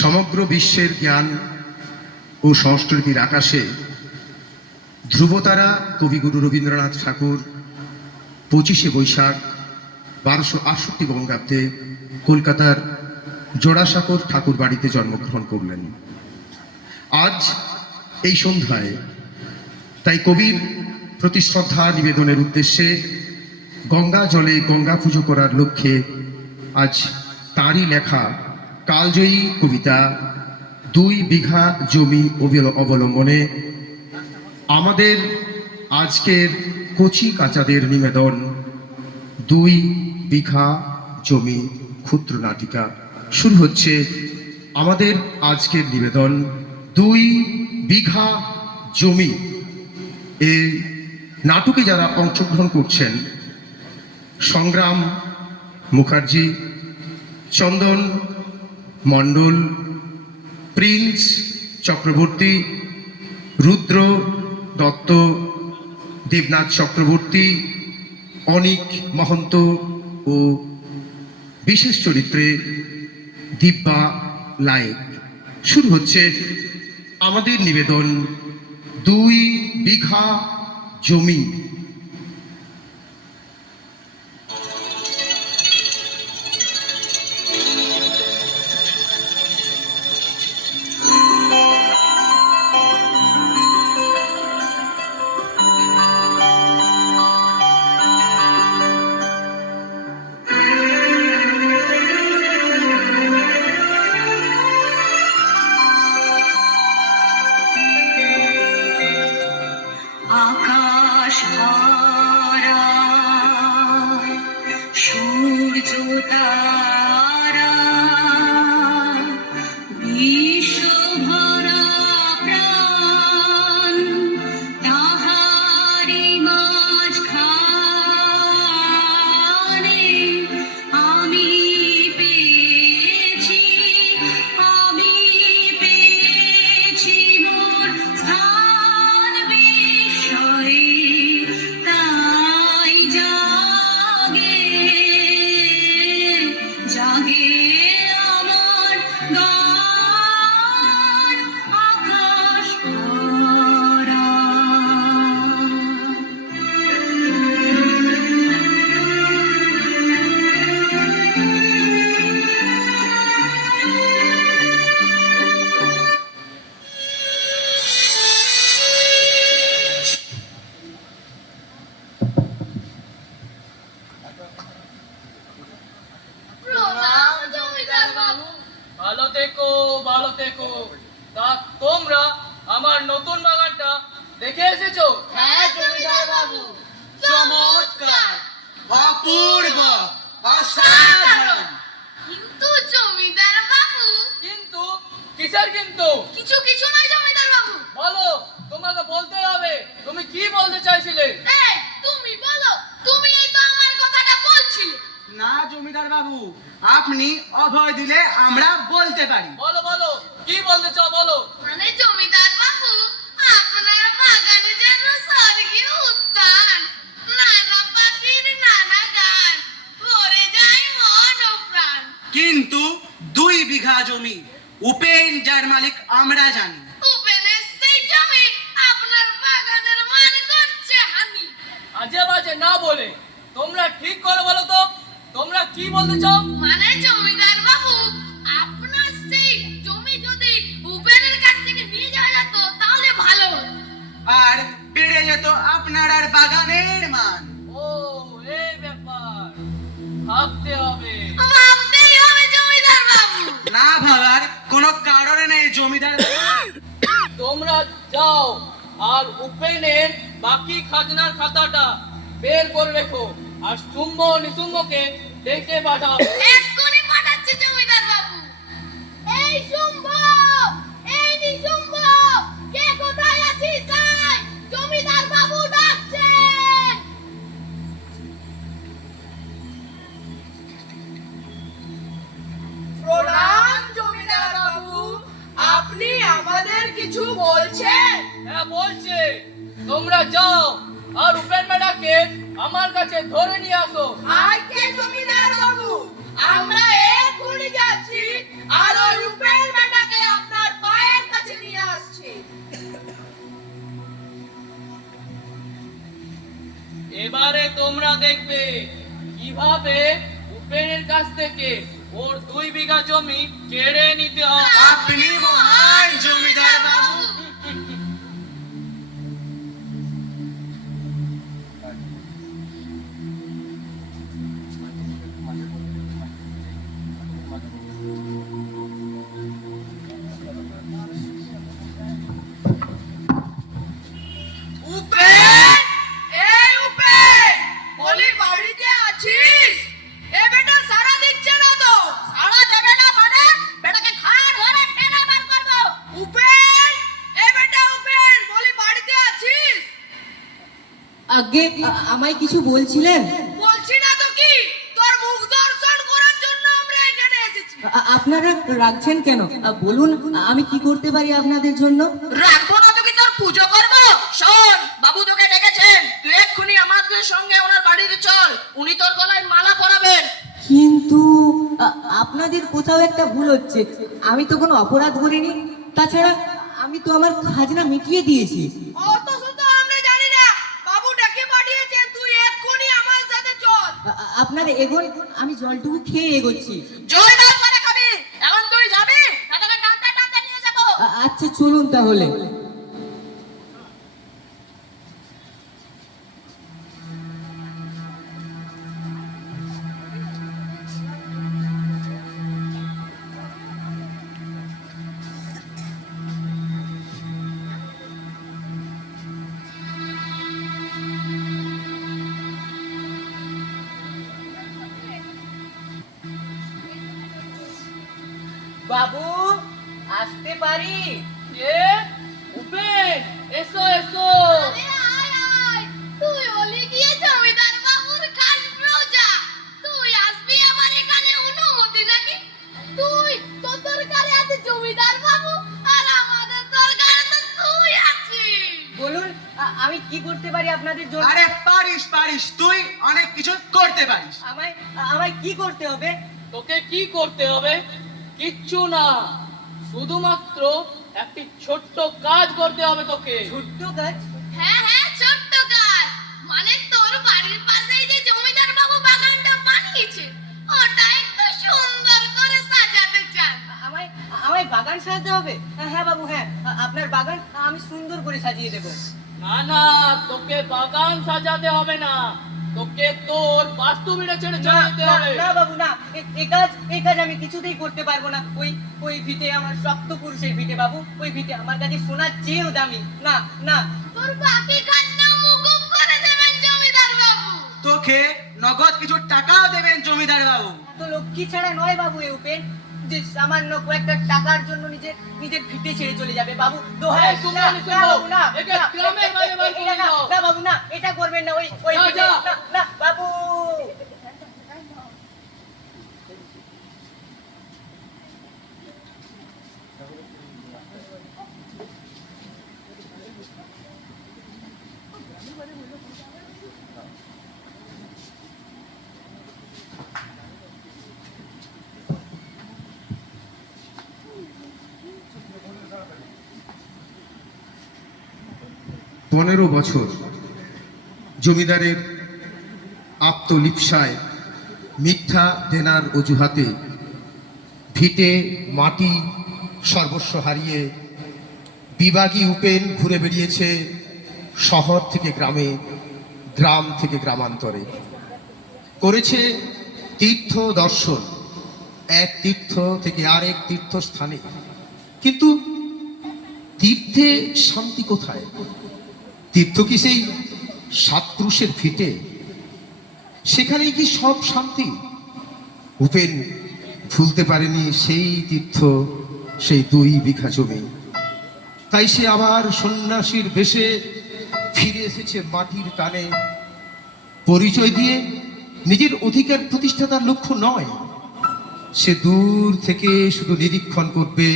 সমগ্র বিশ্বের জ্ঞান ও সংস্কৃতির আকাশে ধ্রুবতারা কবিগুরু রবীন্দ্রনাথ ঠাকুর 25শে বৈশাখ 1268 বঙ্গাব্দে কলকাতার জোড়াসাঁকোর ঠাকুর বাড়িতে জন্মগ্রহণ করলেন। আজ এই সন্ধ্যায় তাই কবির প্রতি শ্রদ্ধা নিবেদনের উদ্দেশ্যে গঙ্গা জলে গঙ্গা পুজো করার লক্ষ্যে আজ তাঁরই লেখা কালজয়ী কবিতা 2 বিঘা জমি অবলম্বনে আমাদের আজকের কচি কাচাদের নিবেদন 2 বিঘা জমি ক্ষুদ্র নাটিকা শুরু হচ্ছে। আমাদের আজকের নিবেদন 2 বিঘা জমি। এই নাটকে যারা অংশগ্রহণ করছেন সংগ্রাম মুখার্জি, চন্দন মণ্ডল, প্রিন্স চক্রবর্তী, রুদ্র দত্ত, দেবনাথ চক্রবর্তী, অনিক মহন্ত ও বিশেষ চরিত্রে দিব্যা লায়েক। শুরু হচ্ছে আমাদের নিবেদন 2 বিঘা জমি। আকাশ ভরা সূর্য তারা বিশ্ব ভরা প্রাণ তাহারি মাঝখানে আমি পেয়েছি মোর স্থান বিস্ময়ে তাই জাগে আমার গান আকাশ ভরা। প্রণাম জমিদার বাবু। ভালো থেকো, ভালো থেকো। তা তোমরা আমার নতুন বাগানটা দেখে এসেছো? হ্যাঁ জমিদার বাবু, চমৎকার, অপূর্ব, অসাধারণ। কিন্তু জমিদার বাবু, কিন্তু কিসের কিন্তু? কিছু নয় জমিদার বাবু। বলো, তোমাকে বলতে হবে। তুমি কি বলতে চাইছিলে? এই তুমি বলো, তুমি এই তো আমার কথাটা বলছিলে। না জমিদার বাবু, আপনি অভয় দিলে আমরা বলতে পারি। বলো বলো, কি বলতে চাও বলো। মানে জমিদার বাবু, আপনার বাগানে যেন স্বর্গীয় উদ্যান, নানা পাখির নানা গান, ভরে যায় মন ও প্রাণ। কিন্তু 2 বিঘা জমি, উপেন যার মালিক আমরা জানি। উপেনের সেই জমি আপনার বাগানের মান করছে হানি। আজে বাজে না বলে তোমরা ঠিক করে বলো তো, তোমরা কি বলতে চাও? মানে জমিদার বাবু, আপনার সেই জমি যদি উপেনের কাছ থেকে নিয়ে যাওয়া যেত তাহলে ভালো হতো। আর বেড়ে যেত আপনার আর বাগানের মান। ও এই ব্যাপার, ভাবতে হবে। ভাবতেই হবে জমিদার বাবু। না ভাবার কোনো কারণ নেই জমিদার বাবু। তোমরা যাও আর উপেনের বাকি খাজনার খাতাটা বের করে রেখো, আর শুম্ভ নিশুম্ভকে ডেকে পাঠাও। এক্ষুনি পাঠাচ্ছি জমিদার বাবু। এই শুম্ভ, এই নিশুম্ভ, কে কোথায় আছিস আয়, জমিদার বাবু ডাকছেন। প্রণাম জমিদার বাবু, আপনি আমাদের কিছু বলছেন? হ্যাঁ বলছে, তোমরা যাও আর উপেন ম্যাডামকে আমার কাছে ধরে নিয়ে আসো। আজকে জমিদার বাবু, আমরা এক্ষুনি যাচ্ছি আর ওই রূপের দেখবে কিভাবে উপেনের কাছ থেকে ওর 2 বিঘা জমি কেড়ে নিতে হবে। আপনি মহান জমিদার বাবু। উপেন, এই উপেন, বলি বাড়িতে আছিস? এ বেটা সাড়া দিচ্ছে না তো। সাড়া দেবে না মানে বেটাকে ঘাড় ধরে টেনে বার করবো। উপেন, এ বেটা উপেন, বলি বাড়িতে আছিস? আগে আমায় কিছু বলছিলেন? বলছি না তো কি, তোর মুখ দর্শন করার জন্য আমরা এখানে এসেছি। আপনারা রাখছেন কেন? বলুন, আমি কি করতে পারি আপনাদের জন্য? রাখবো না তো কি তোর পুজো করবো? শোন, বাবু তোকে ডেকেছেন, তুই এক্ষুনি আমাদের সঙ্গে ওনার বাড়িতে চল, উনি তোর গলায় মালা পরাবেন। কিন্তু আপনাদের কোথাও একটা ভুল হচ্ছে। আমি তো কোনো অপরাধ করিনি। তাছাড়া আমি তো আমার খাজনা মিটিয়ে দিয়েছি। অত শত আমরা জানি না, বাবু ডেকে পাঠিয়েছেন, তুই এক্ষুনি আমার সাথে চল। আপনারা এগোন, আমি জলটুকু খেয়ে এগোচ্ছি। জয় দাও করে খাবি, এখন তুই যাবি, তাদেরকে টানতে টানতে নিয়ে যাবো। আচ্ছা চলুন তাহলে। বাবু, আসতে পারি? কে? উপেন, এসো এসো। আরে আয় আয়, তুই হলি গিয়ে জমিদার বাবুর খাস প্রজা। তুই আসবি আমার এখানে অনুমতি নাকি? তোর দরকারে আছে জমিদার বাবু, আর আমাদের দরকারে তো তুই আছিস। বলুন, আমি কি করতে পারি আপনাদের জন্য? আরে পারিস পারিস, তুই অনেক কিছু করতে পারিস। আমায় আমায় কি করতে হবে? তোকে কি করতে হবে? কিচ্ছু না, শুধুমাত্র একটি ছোট্ট কাজ করতে হবে তোকে। ছোট্ট কাজ? হ্যাঁ হ্যাঁ, ছোট্ট কাজ। মানে তোর বাড়ির পাশেই যে জমিদার বাবু বাগানটা বানিয়েছে, ওটা একটু সুন্দর করে সাজাতে চান। আমায় আমায় বাগান সাজাতে হবে? হ্যাঁ বাবু, হ্যাঁ, আপনার বাগান আমি সুন্দর করে সাজিয়ে দেবো। না না, তোকে বাগান সাজাতে হবে না, তোকে তোর বাস্তুবিটা ছেড়ে না, চলে যেতে না, হবে। না বাবু, না, এই কাজ আমি কিছুতেই করতে পারবো না। ওই ভিটে আমার শক্ত পুরুষের ভিটে বাবু, ওই ভিটে আমার কাছে সোনার চেয়েও দামি। না না। তোর বাকি খাজনা মুকুব করে দেবেন জমিদার বাবু। তোকে নগদ কিছু টাকাও দেবেন জমিদার বাবু। তো লক্ষ্মী ছাড়া নয় বাবু এ উপেন, যে সামান্য কয়েকটা টাকার জন্য নিজের ভিটে ছেড়ে চলে যাবে। বাবু দোহাই, এই, শুনবো, না, শুনবো। না বাবু, না, একে না, গ্রামের বাইরে বার করে এটা না, দাও। না বাবু, না, এটা করবেন না। ওই যা, ভিটে, যা। না, না বাবু। পনেরো বছর জমিদারের আত্মলিপ্সায়, মিথ্যা দেনার অজুহাতে ভিটে মাটি সর্বস্ব হারিয়ে বিভাগী উপেন ঘুরে বেরিয়েছে শহর থেকে গ্রামে, গ্রাম থেকে গ্রামান্তরে। করেছে তীর্থ দর্শন, এক তীর্থ থেকে আরেক তীর্থস্থানে। কিন্তু তীর্থে শান্তি কোথায়? তীর্থ কি সেই সাতপুরুষের ভিটে? সেখানেই কি সব শান্তি? উপেন ভুলতে পারেনি সেই তীর্থ, সেই 2 বিঘা জমি। তাই সে আবার সন্ন্যাসীর বেশে ফিরে এসেছে মাটির টানে। পরিচয় দিয়ে নিজের অধিকার প্রতিষ্ঠা তার লক্ষ্য নয়। সে দূর থেকে শুধু নিরীক্ষণ করবে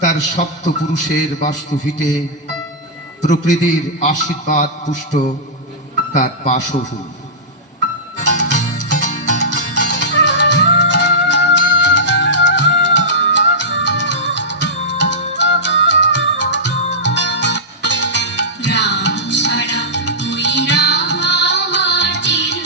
তার সপ্ত পুরুষের বাস্তু ভিটে, প্রকৃতির আশীর্বাদ পুষ্ট তার বাসভূমি। রাম ছাড়া তুই রাম আমার চির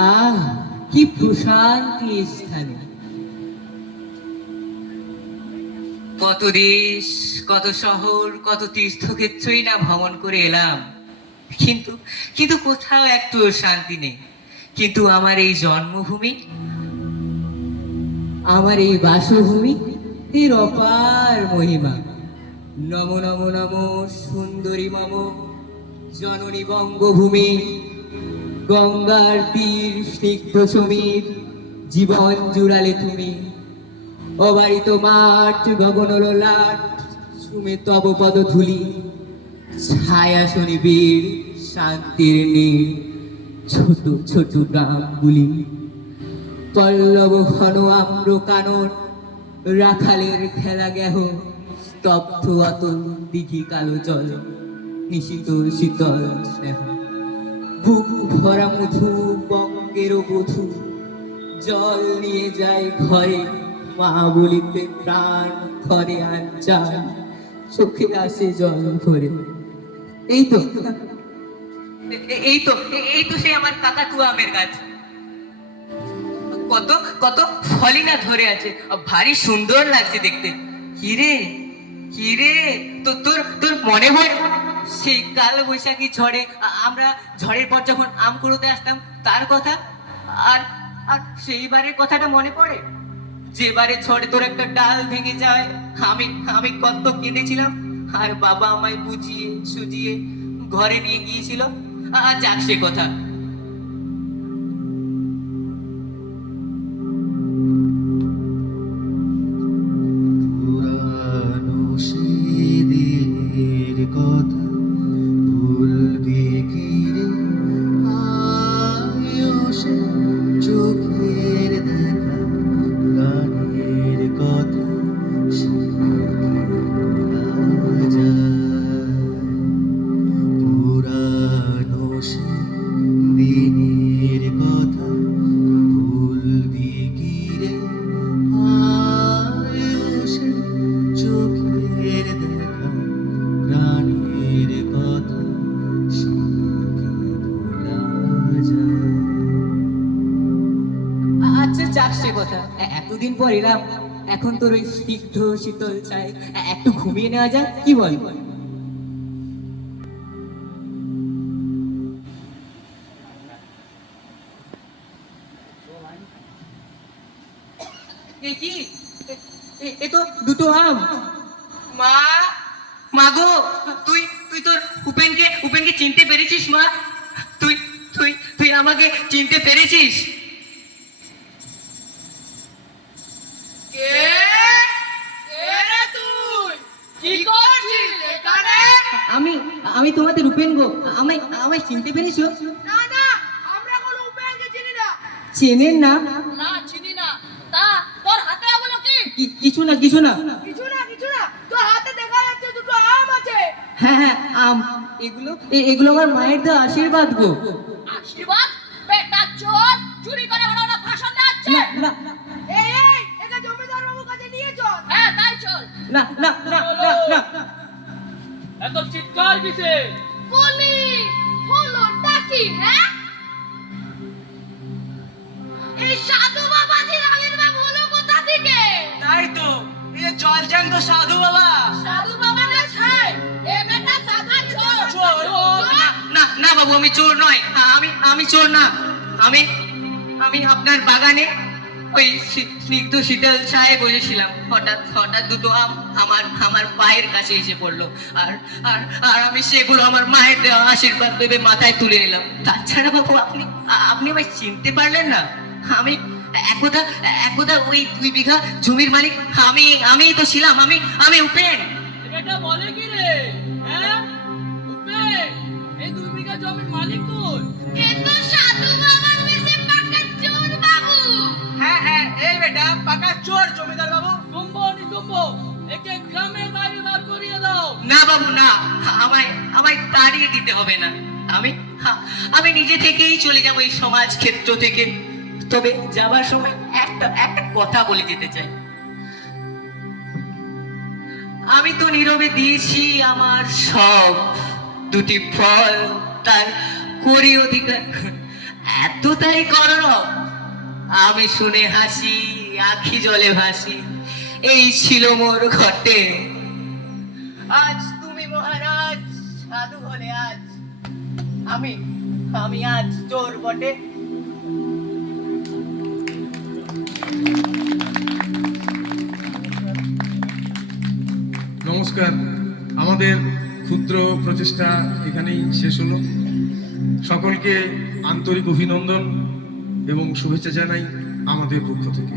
আহ, কি প্রশান্তি এই স্থানে। কত দেশ, কত শহর, কত তীর্থক্ষেত্রই না ভ্রমণ করে এলাম, কিন্তু কিন্তু কোথাও একটু শান্তি নেই। কিন্তু আমার এই জন্মভূমি, আমার এই বাসভূমি, এর অপার মহিমা। নম নম নম সুন্দরী মম জননী বঙ্গভূমি, গঙ্গার তীর স্নিগ্ধ সমীর, জীবন জুড়ালে তুমি। অবারিত মাঠ গগন ললাট, সুমে তব পদধূলি, ছায়া শনিবীর শান্তির নীড়, ছোট ছোট গ্রামগুলি। পল্লব ঘন আম্র কানন, রাখালের খেলা গেহ, স্তব্ধ অতল দিঘি কালো জল, নিশীত শীতল স্নেহ। বুক ভরা মধু বঙ্গের বধূ, জল নিয়ে যায় ঘরে, মা বলিতে প্রাণ ঘরে আনচান, চোখে আসে জল ভরে। এই তো এই তো এই তো সে আমার কাকাতুয়া আমের গাছ। কত কত ফলই না ধরে আছে, ভারী সুন্দর লাগছে দেখতে। হিরে হিরে, তো তোর তোর মনে হয় সেই কাল বৈশাখী ঝড়ে আমরা ঝড়ের পর যখন আম কুড়োতে আসতাম তার কথা? আর আর সেইবারের কথাটা মনে পড়ে, যেবারে ঝড়ে তোর একটা ডাল ভেঙে যায়, আমি আমি কত কেঁদেছিলাম, আর বাবা আমায় বুঝিয়ে সুজিয়ে ঘরে নিয়ে গিয়েছিল। আর যাক সে কথা। পুরানো সেদিনের কথা ভুলবি কি রে, আয়ো সে চোখের দেখা, গানের কথা সে ভোলা যায়। পুরানো সেদিনের কথা ভুলবি কি রে, আয়ো সে চোখের দেখা, প্রাণের কথা সে কি ভোলা যায়। আচ্ছা যাক সে কথা। এতদিন পর এলাম, এখন তোর ওই স্নিগ্ধ শীতল চাই, একটু ঘুমিয়ে নেওয়া যায়, কি বল? এ কি, এ তো দুটো আম। মা, মা গো, তুই তুই তোর উপেনকে চিনতে পেরেছিস মা? তুই তুই তুই আমাকে চিনতে পেরেছিস? কে কে রে তুই? কি করছিস এখানে? আমি আমি তোমাদের উপেন গো, আমায় আমায় চিনতে পেরেছো? না না, আমরা কোনো উপেনকে চিনি না। চেনেন না? না চিনি না। তা তোর হাতে ওগুলো কি? কিছু না কিছু না। কিছু না কিছু না, তোর হাতে দেখা যাচ্ছে দুটো আম আছে। হ্যাঁ হ্যাঁ, আম। এগুলো আমার মায়ের দেওয়া আশীর্বাদ গো। আশীর্বাদ? বেটা চোর, চুরি করে ওরা ভাষণ দিচ্ছে। না না না এই এই, একে জমিদার বাবুর কাছে নিয়ে চল। হ্যাঁ তাই চল। না না না না না। এত চিৎকার কিসে? বলি হলোটা কি? হ্যাঁ, এই সাধু বাবাজির আবির্ভাব হলো কোথা থেকে? তাই তো, এ জল জ্যান্ত সাধু বাবা। সাধু বাবা গেছে, এ বেটা সাধু চোর। চোর। না না বাবু, আমি চোর নয়। আমি চোর না। আমি আমি আপনার বাগানে ওই স্নিগ্ধ শীতল ছায়ে বসেছিলাম, হঠাৎ হঠাৎ দুটো আম আমার পায়ের কাছে এসে পড়লো, আর আর আর আমি সেগুলো আমার মায়ের দেওয়া আশীর্বাদ ভেবে মাথায় তুলে নিলাম। তাছাড়া বাবু, আপনি আপনি আমায় চিনতে পারলেন না? আমি একদা ওই 2 বিঘা জমির মালিক আমিই তো ছিলাম। আমি উপেন। এ বেটা বলে কি রে? হ্যাঁ, উপেন, এই 2 বিঘা জমির মালিক তুই? এ তো সাধু বাবার বেশে পাকা চোর বাবু। হ্যাঁ হ্যাঁ, এই বেটা পাকা চোর জমিদার বাবু। শুম্ভ নিশুম্ভ, একে গ্রামের বাইরে বার করিয়ে দাও। না বাবু না, আমায় তাড়িয়ে দিতে হবে না। আমি নিজে থেকেই চলে যাবো এই সমাজ ক্ষেত্র থেকে। তবে যাবার সময় একটা কথা বলে যেতে চাই। আমি তো নীরবে দিয়েছি আমার সব, 2টি ফল, তার করি অধিকার। এতটাই করো, আমি শুনে হাসি, আখি জলে ভাসি, এই ছিল মোর ঘটে। আজ তুমি মহারাজ সাধু হলে, আজ আমি আমি আজ চোর বটে। নমস্কার, আমাদের ক্ষুদ্র প্রচেষ্টা এখানেই শেষ হলো। সকলকে আন্তরিক অভিনন্দন এবং শুভেচ্ছা জানাই আমাদের পক্ষ থেকে।